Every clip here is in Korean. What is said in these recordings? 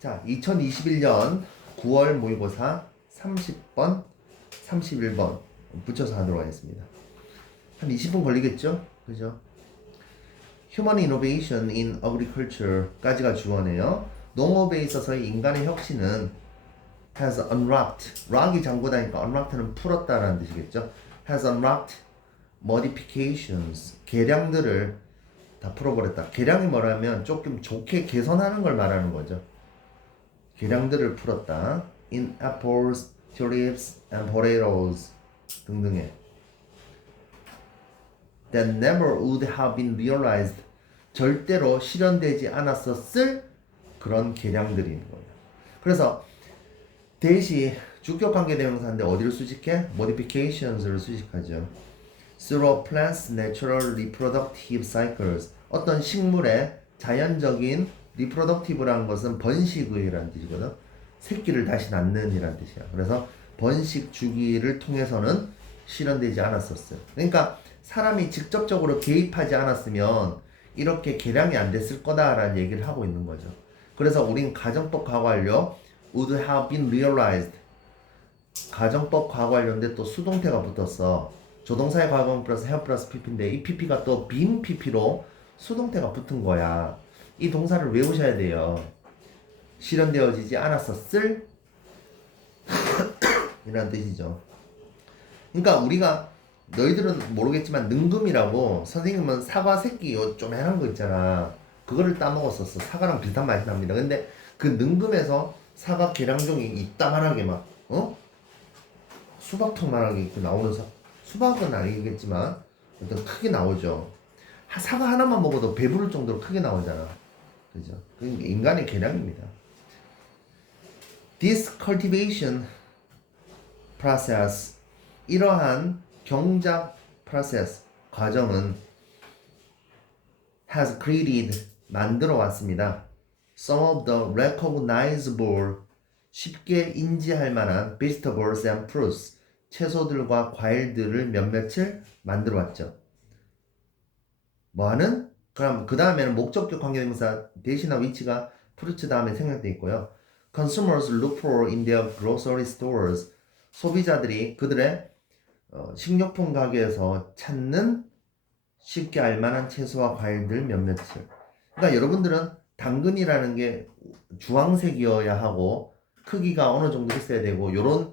자, 2021년 9월 모의고사 30번, 31번 붙여서 하도록 하겠습니다. 한 20분 걸리겠죠? 그죠? Human Innovation in Agriculture까지가 주어네요. 농업에 있어서의 인간의 혁신은 has unlocked, rock이 잠그다니까 unlocked는 풀었다라는 뜻이겠죠. has unlocked modifications, 개량들을 다 풀어버렸다. 개량이 뭐라면 조금 좋게 개선하는 걸 말하는 거죠. 개량들을 풀었다. In apples, tulips, and potatoes 등등의 that never would have been realized 절대로 실현되지 않았었을 그런 개량들인 거예요. 그래서 대시 주격 관계 대명사인데 어디를 수식해? modifications를 수식하죠. through plants natural reproductive cycles 어떤 식물의 자연적인 reproductive라는 것은 번식의라는 뜻이거든. 새끼를 다시 낳는이라는 뜻이야. 그래서 번식 주기를 통해서는 실현되지 않았었어요. 그러니까 사람이 직접적으로 개입하지 않았으면 이렇게 개량이 안 됐을 거다라는 얘기를 하고 있는 거죠. 그래서 우린 가정법 과거완료 would have been realized 가정법 과거완료인데 또 수동태가 붙었어. 조동사의 과거분 플러스 have 플러스 pp인데 이 pp가 또 빈 pp로 수동태가 붙은 거야. 이 동사를 외우셔야 돼요. 실현되어지지 않았었을 이란 뜻이죠. 그러니까 우리가 너희들은 모르겠지만 능금이라고 선생님은 사과 새끼 요 쪼매난 거 있잖아. 그거를 따먹었었어. 사과랑 비슷한 맛이 납니다. 근데 그 능금에서 사과 계량종이 이따만하게 막 어? 수박통만하게 이렇게 나오는 사 수박은 아니겠지만 어떤 크게 나오죠. 하- 사과 하나만 먹어도 배부를 정도로 크게 나오잖아. 그죠? 그게 인간의 계량입니다. This cultivation process 이러한 경작 process 과정은 has created 만들어 왔습니다. Some of the recognizable 쉽게 인지할 만한 vegetables and fruits 채소들과 과일들을 몇몇을 만들어 왔죠. 뭐하는? 그럼 그 다음에는 목적격 관계대명사 대신나 위치가 fruits 다음에 생략돼 있고요. Consumers look for in their grocery stores 소비자들이 그들의 어, 식료품 가게에서 찾는 쉽게 알만한 채소와 과일들 몇몇을. 그러니까 여러분들은 당근이라는 게 주황색이어야 하고 크기가 어느 정도 있어야 되고 요런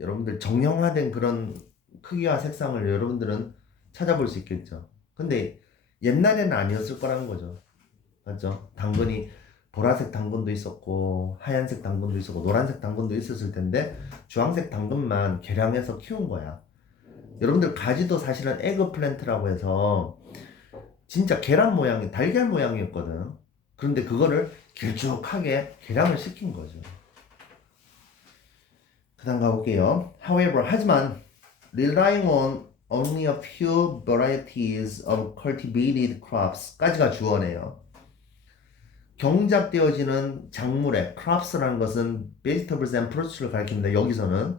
여러분들 정형화된 그런 크기와 색상을 여러분들은 찾아볼 수 있겠죠. 근데 옛날에는 아니었을 거라는 거죠. 맞죠? 당근이 보라색 당근도 있었고 하얀색 당근도 있었고 노란색 당근도 있었을 텐데 주황색 당근만 개량해서 키운 거야. 여러분들 가지도 사실은 에그 플랜트라고 해서 진짜 계란 모양이 달걀 모양이었거든. 그런데 그거를 길쭉하게 개량을 시킨 거죠. 그 다음 가볼게요. However, 하지만 relying on only a few varieties of cultivated crops까지가 주어네요. 경작되어지는 작물의 crops라는 것은 vegetables and fruits를 가리킵니다. 여기서는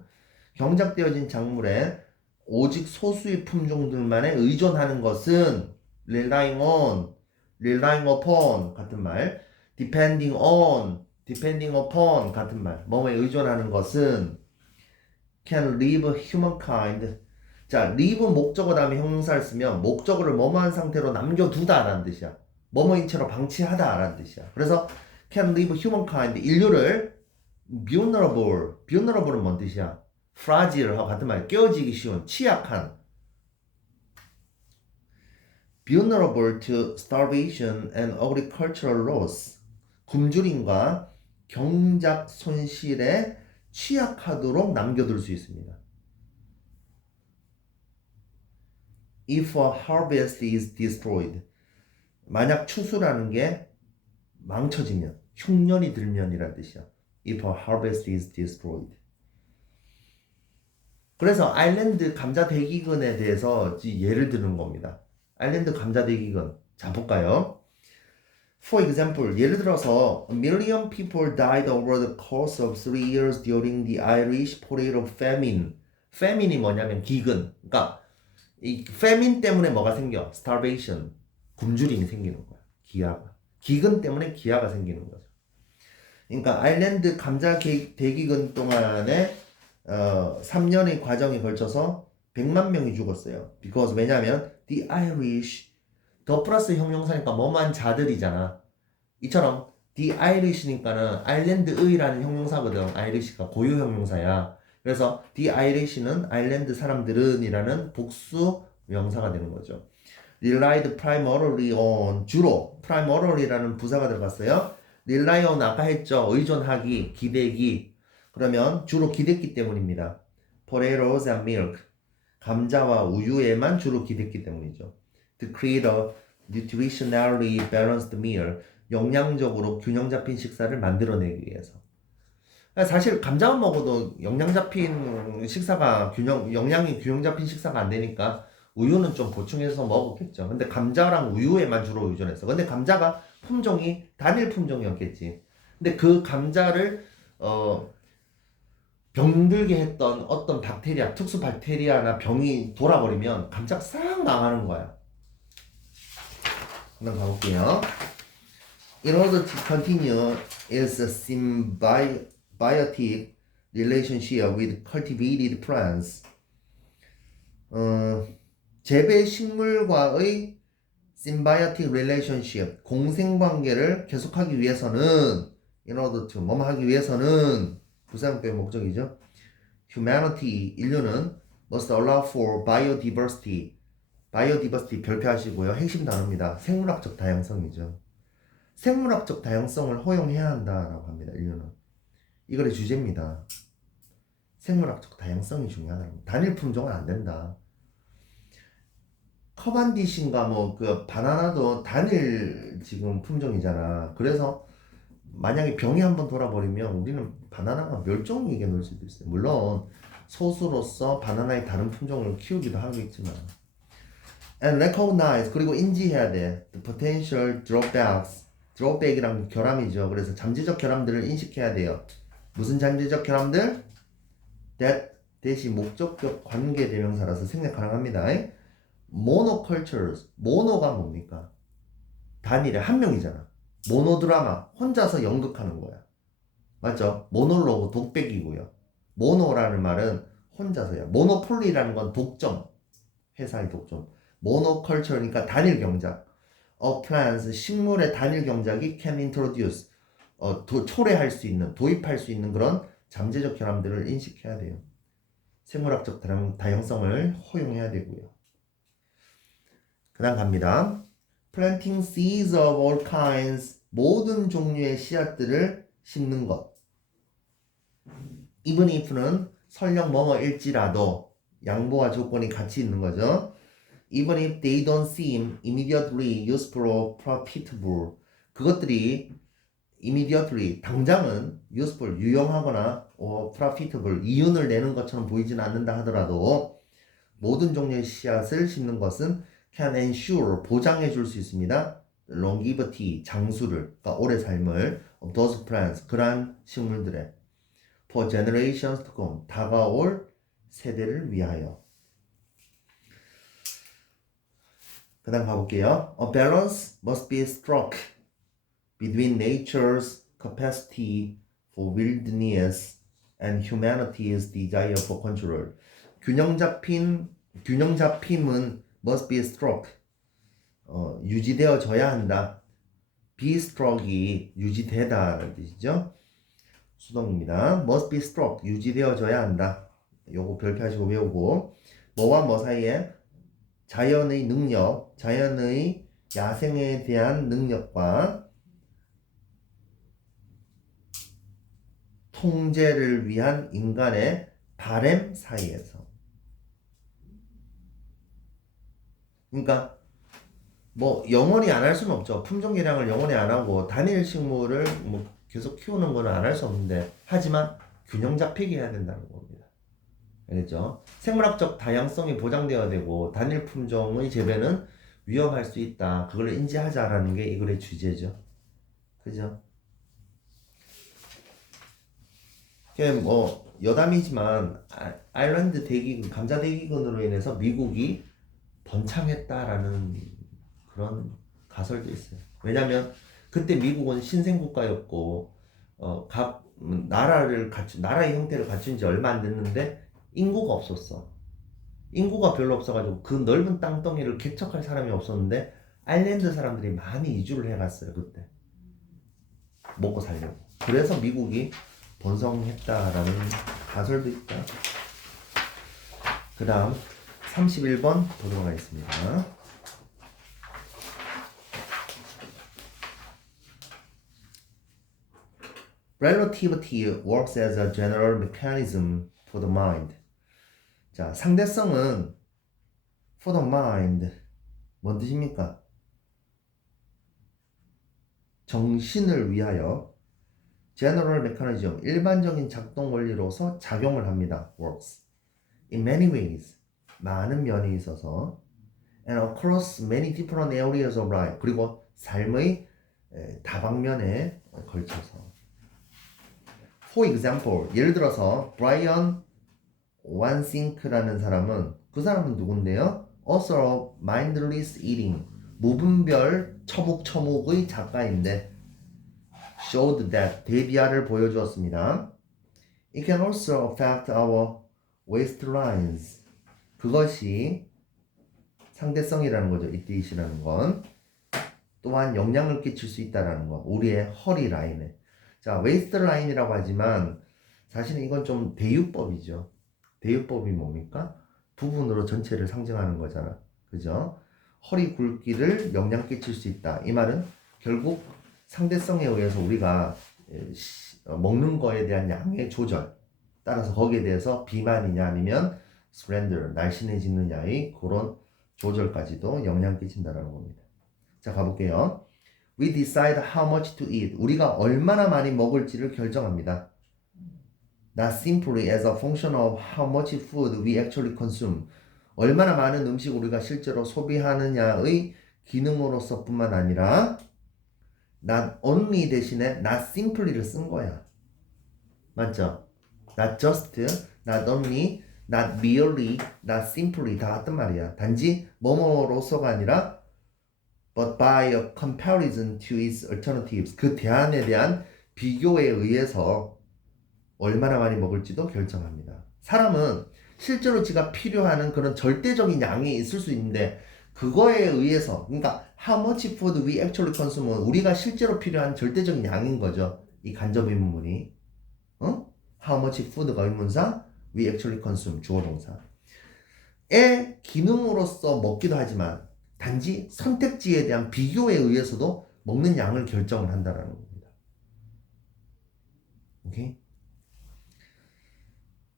경작되어진 작물에 오직 소수의 품종들만에 의존하는 것은 relying on, relying upon 같은 말, depending on, depending upon 같은 말, 뭐에 의존하는 것은 can leave humankind. 자, leave 목적어 다음에 형용사를 쓰면 목적어를 뭐뭐한 상태로 남겨두다라는 뜻이야. 뭐뭐인 채로 방치하다라는 뜻이야. 그래서 can leave humankind 인류를 vulnerable, vulnerable은 뭔 뜻이야? fragile하고 같은 말, 깨어지기 쉬운, 취약한. vulnerable to starvation and agricultural loss. 굶주림과 경작 손실에 취약하도록 남겨둘 수 있습니다. If a harvest is destroyed, 만약 추수라는 게 망쳐지면, 흉년이 들면이란 뜻이야. If a harvest is destroyed. 그래서 아일랜드 감자 대기근에 대해서 이 예를 드는 겁니다. 아일랜드 감자 대기근. 자, 볼까요? For example, 예를 들어서 a million people died over the course of three years during the Irish potato famine. famine이 뭐냐면 기근. 그러니까 이 famine 때문에 뭐가 생겨? starvation. 굶주림이 생기는 거야. 기아가. 기근 때문에 기아가 생기는 거죠. 그러니까 아일랜드 감자 개- 대기근 동안에 어, 3년의 과정에 걸쳐서 100만 명이 죽었어요. because 왜냐면 the Irish 더 플러스 형용사니까 뭐만 자들이잖아. 이처럼 the Irish니까는 아일랜드의라는 형용사거든. Irish가 고유 형용사야. 그래서 the Irish는 아일랜드 사람들은이라는 복수 명사가 되는 거죠. relied primarily on 주로 primarily,라는 부사가 들어갔어요. rely on 아까 했죠. 의존하기, 기대기. 그러면 주로 기댔기 때문입니다. potatoes and milk 감자와 우유에만 주로 기댔기 때문이죠. To create a nutritionally balanced meal 영양적으로 균형 잡힌 식사를 만들어내기 위해서. 사실 감자만 먹어도 영양 잡힌 식사가 균형 영양이 균형 잡힌 식사가 안 되니까 우유는 좀 보충해서 먹었겠죠. 근데 감자랑 우유에만 주로 의존했어. 근데 감자가 품종이 단일 품종이었겠지. 근데 그 감자를 어 병들게 했던 어떤 박테리아, 특수 박테리아나 병이 돌아버리면 감자가 싹 나가는 거야. 한번 가볼게요. In order to continue its symbiotic relationship with cultivated plants, 어, 재배 식물과의 symbiotic relationship, 공생관계를 계속하기 위해서는 in order to 뭐뭐 하기 위해서는 부사형의 목적이죠. humanity, 인류는 must allow for biodiversity, biodiversity 별표하시고요. 핵심 단어입니다. 생물학적 다양성이죠. 생물학적 다양성을 허용해야 한다라고 합니다. 인류는. 이거의 주제입니다. 생물학적 다양성이 중요하다. 단일 품종은 안 된다. 커반디신가 뭐 그 바나나도 단일 지금 품종이잖아. 그래서 만약에 병이 한번 돌아버리면 우리는 바나나가 멸종 위기에 놓을 수도 있어요. 물론 소수로서 바나나의 다른 품종을 키우기도 하겠지만 and recognize 그리고 인지해야 돼 the potential drawbacks drawback이랑 결함이죠. 그래서 잠재적 결함들을 인식해야 돼요. 무슨 잠재적 결함들? that 대시 목적격 관계 대명사라서 생략 가능합니다. monocultures 모노가 뭡니까? 단일의 한 명이잖아. 모노드라마 혼자서 연극하는 거야. 맞죠? 모놀로그 독백이고요. 모노라는 말은 혼자서야. 모노폴리라는 건 독점. 회사의 독점. 모노컬처니까 단일 경작. A plants 식물의 단일 경작이 can introduce 어, 도, 초래할 수 있는 도입할 수 있는 그런 잠재적 결함들을 인식해야 돼요. 생물학적 다양, 다양성을 허용해야 되고요. 그 다음 갑니다. planting seeds of all kinds 모든 종류의 씨앗들을 심는 것. even if는 설령 뭐뭐일지라도 양보와 조건이 같이 있는 거죠. even if they don't seem immediately useful or profitable 그것들이 immediately 당장은 useful 유용하거나 or profitable 이윤을 내는 것처럼 보이지는 않는다 하더라도 모든 종류의 씨앗을 심는 것은 can ensure 보장해 줄 수 있습니다. longevity 장수를 그러니까 오래 삶을 of those plants 그러한 식물들의 for generations to come 다가올 세대를 위하여 그 다음 가볼게요. A balance must be struck between nature's capacity for wilderness and humanity's desire for control. 균형 잡힌 균형 잡힘은 must be struck 어, 유지되어져야 한다. be struck이 유지되다라는 뜻이죠. 수동입니다. must be struck 유지되어져야 한다. 요거 별표하시고 외우고 뭐와 뭐 사이에 자연의 능력, 자연의 야생에 대한 능력과 통제를 위한 인간의 바램 사이에서 그러니까 뭐 영원히 안 할 수는 없죠. 품종 개량을 영원히 안 하고 단일 식물을 뭐 계속 키우는 거는 안 할 수 없는데 하지만 균형 잡히게 해야 된다는 겁니다. 알겠죠? 생물학적 다양성이 보장되어야 되고 단일 품종의 재배는 위험할 수 있다. 그걸 인지하자라는 게이 글의 주제죠. 그죠? 그게 뭐 여담이지만 아- 아일랜드 대기근 감자 대기근으로 인해서 미국이 번창했다라는 그런 가설도 있어요. 왜냐하면 그때 미국은 신생 국가였고 어, 각 음, 나라를 갖춘 나라의 형태를 갖춘 지 얼마 안 됐는데 인구가 없었어. 인구가 별로 없어가지고 그 넓은 땅덩이를 개척할 사람이 없었는데 아일랜드 사람들이 많이 이주를 해갔어요 그때 먹고 살려고. 그래서 미국이 번성했다라는 가설도 있다. 그 다음 31번 보도록 하겠습니다. Relativity works as a general mechanism for the mind. 자, 상대성은 for the mind. 뭔 뜻입니까? 정신을 위하여 general mechanism, 일반적인 작동 원리로서 작용을 합니다. works. In many ways. 많은 면이 있어서 and across many different areas of life. 그리고 삶의 에, 다방면에 걸쳐서. For example, 예를 들어서 브라이언 완싱크라는 사람은 그 사람은 누군데요? Author of Mindless Eating 무분별 처묵처묵의 작가인데 showed that 데비아를 보여주었습니다. It can also affect our waistlines. 그것이 상대성이라는 거죠. 이때이시라는 건 또한 영향을 끼칠 수 있다라는 거. 우리의 허리 라인에. 자, 웨이스트 라인이라고 하지만 사실은 이건 좀 대유법이죠. 대유법이 뭡니까? 부분으로 전체를 상징하는 거잖아. 그죠? 허리 굵기를 영향 끼칠 수 있다. 이 말은 결국 상대성에 의해서 우리가 에, 시- 어, 먹는 거에 대한 양의 조절 따라서 거기에 대해서 비만이냐 아니면 슬렌더 날씬해지느냐의 그런 조절까지도 영향 끼친다라는 겁니다. 자 가볼게요. We decide how much to eat. 우리가 얼마나 많이 먹을지를 결정합니다. Not simply as a function of how much food we actually consume. 얼마나 많은 음식 우리가 실제로 소비하느냐의 기능으로서뿐만 아니라 not only 대신에 not simply를 쓴 거야. 맞죠? Not just, not only, not merely, not simply 다 같은 말이야. 단지 뭐뭐로서가 아니라 but by a comparison to its alternatives. 그 대안에 대한 비교에 의해서 얼마나 많이 먹을지도 결정합니다. 사람은 실제로 지가 필요하는 그런 절대적인 양이 있을 수 있는데 그거에 의해서 그러니까 how much food we actually consume은 우리가 실제로 필요한 절대적인 양인 거죠. 이 간접 의문문이 어? how much food가 의문사 we actually consume 주어 동사 의 기능으로서 먹기도 하지만 단지 선택지에 대한 비교에 의해서도 먹는 양을 결정을 한다라는 겁니다. 오케이?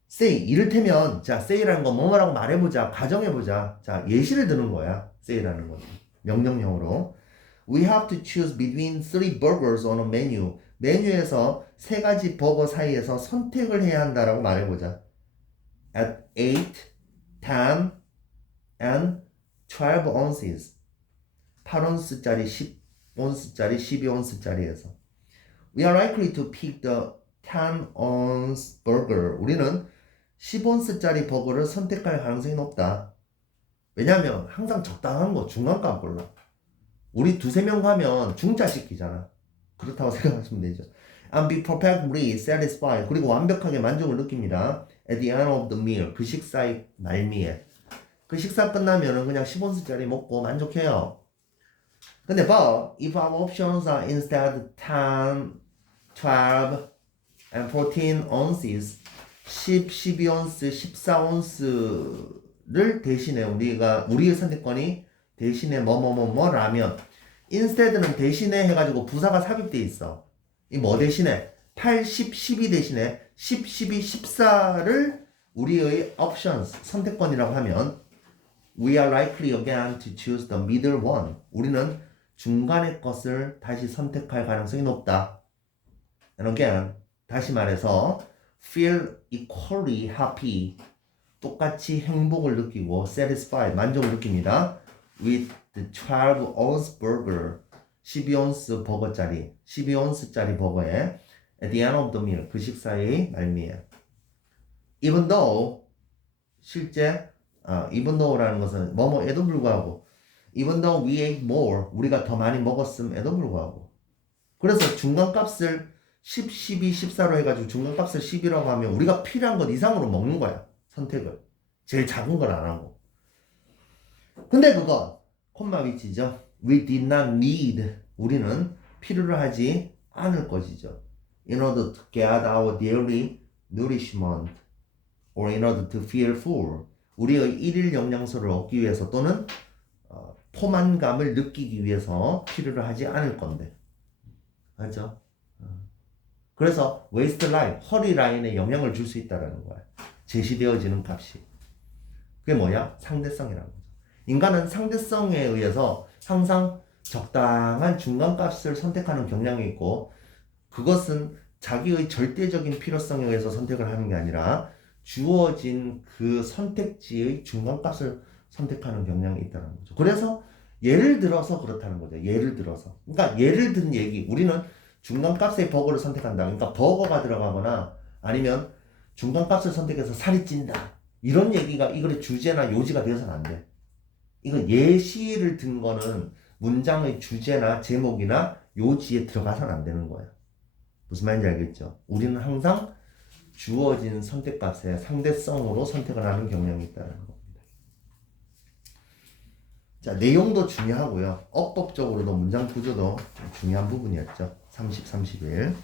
say 이를테면 자 say라는 건 뭐뭐라고 말해보자 가정해보자 자 예시를 드는 거야 say라는 건 명령형으로 we have to choose between three burgers on a menu 메뉴에서 세 가지 버거 사이에서 선택을 해야 한다라고 말해보자 at 8, 10 and 12 ounces 8온스짜리 10온스짜리 12온스짜리에서 we are likely to pick the 10 ounce burger 우리는 10온스짜리 버거를 선택할 가능성이 높다. 왜냐면 항상 적당한 거 중간값 골라. 우리 두세 명 가면 중짜 시키잖아. 그렇다고 생각하시면 되죠. And be perfectly satisfied. 그리고 완벽하게 만족을 느낍니다. At the end of the meal. 그 식사의 말미에. 그 식사 끝나면은 그냥 10온스짜리 먹고 만족해요. 근데 but if our options are instead 10, 12, and 14 ounces 10, 12온스, 14온스 를 대신에 우리가 우리의 선택권이 대신에 뭐뭐뭐뭐 라면 instead는 대신에 해가지고 부사가 삽입돼 있어. 이 뭐 대신에 8, 10, 12 대신에 10, 12, 14를 우리의 options 선택권이라고 하면 we are likely again to choose the middle one. 우리는 중간의 것을 다시 선택할 가능성이 높다. And again, 다시 말해서 feel equally happy 똑같이 행복을 느끼고 satisfied 만족을 느낍니다. with the 12 ounce burger 12온스 버거짜리 12온스짜리 버거에 at the end of the meal 그 식사의 말미에 even though 실제 아, even though라는 것은 뭐뭐에도 불구하고 even though we ate more 우리가 더 많이 먹었음에도 불구하고 그래서 중간값을 10, 12, 14로 해가지고 중간값을 10이라고 하면 우리가 필요한 것 이상으로 먹는 거야. 선택을. 제일 작은 걸 안 하고. 근데 그건 콤마 위치죠. We did not need. 우리는 필요로 하지 않을 것이죠. In order to get our daily nourishment or in order to feel full. 우리의 일일 영양소를 얻기 위해서 또는 어, 포만감을 느끼기 위해서 필요로 하지 않을 건데. 맞죠? 어. 그래서 웨이스트 라인, 허리 라인에 영향을 줄 수 있다라는 거야. 제시되어지는 값이. 그게 뭐야? 상대성이라는 거죠. 인간은 상대성에 의해서 항상 적당한 중간값을 선택하는 경향이 있고 그것은 자기의 절대적인 필요성에 의해서 선택을 하는 게 아니라 주어진 그 선택지의 중간값을 선택하는 경향이 있다는 거죠. 그래서 예를 들어서 그렇다는 거죠. 예를 들어서. 그러니까 예를 든 얘기. 우리는 중간값의 버거를 선택한다. 그러니까 버거가 들어가거나 아니면 중간 값을 선택해서 살이 찐다. 이런 얘기가 이 글의 주제나 요지가 되어서는 안 돼. 이건 예시를 든 거는 문장의 주제나 제목이나 요지에 들어가서는 안 되는 거야. 무슨 말인지 알겠죠? 우리는 항상 주어진 선택값의 상대성으로 선택을 하는 경향이 있다는 겁니다. 자, 내용도 중요하고요. 어법적으로도 문장 구조도 중요한 부분이었죠. 30, 31.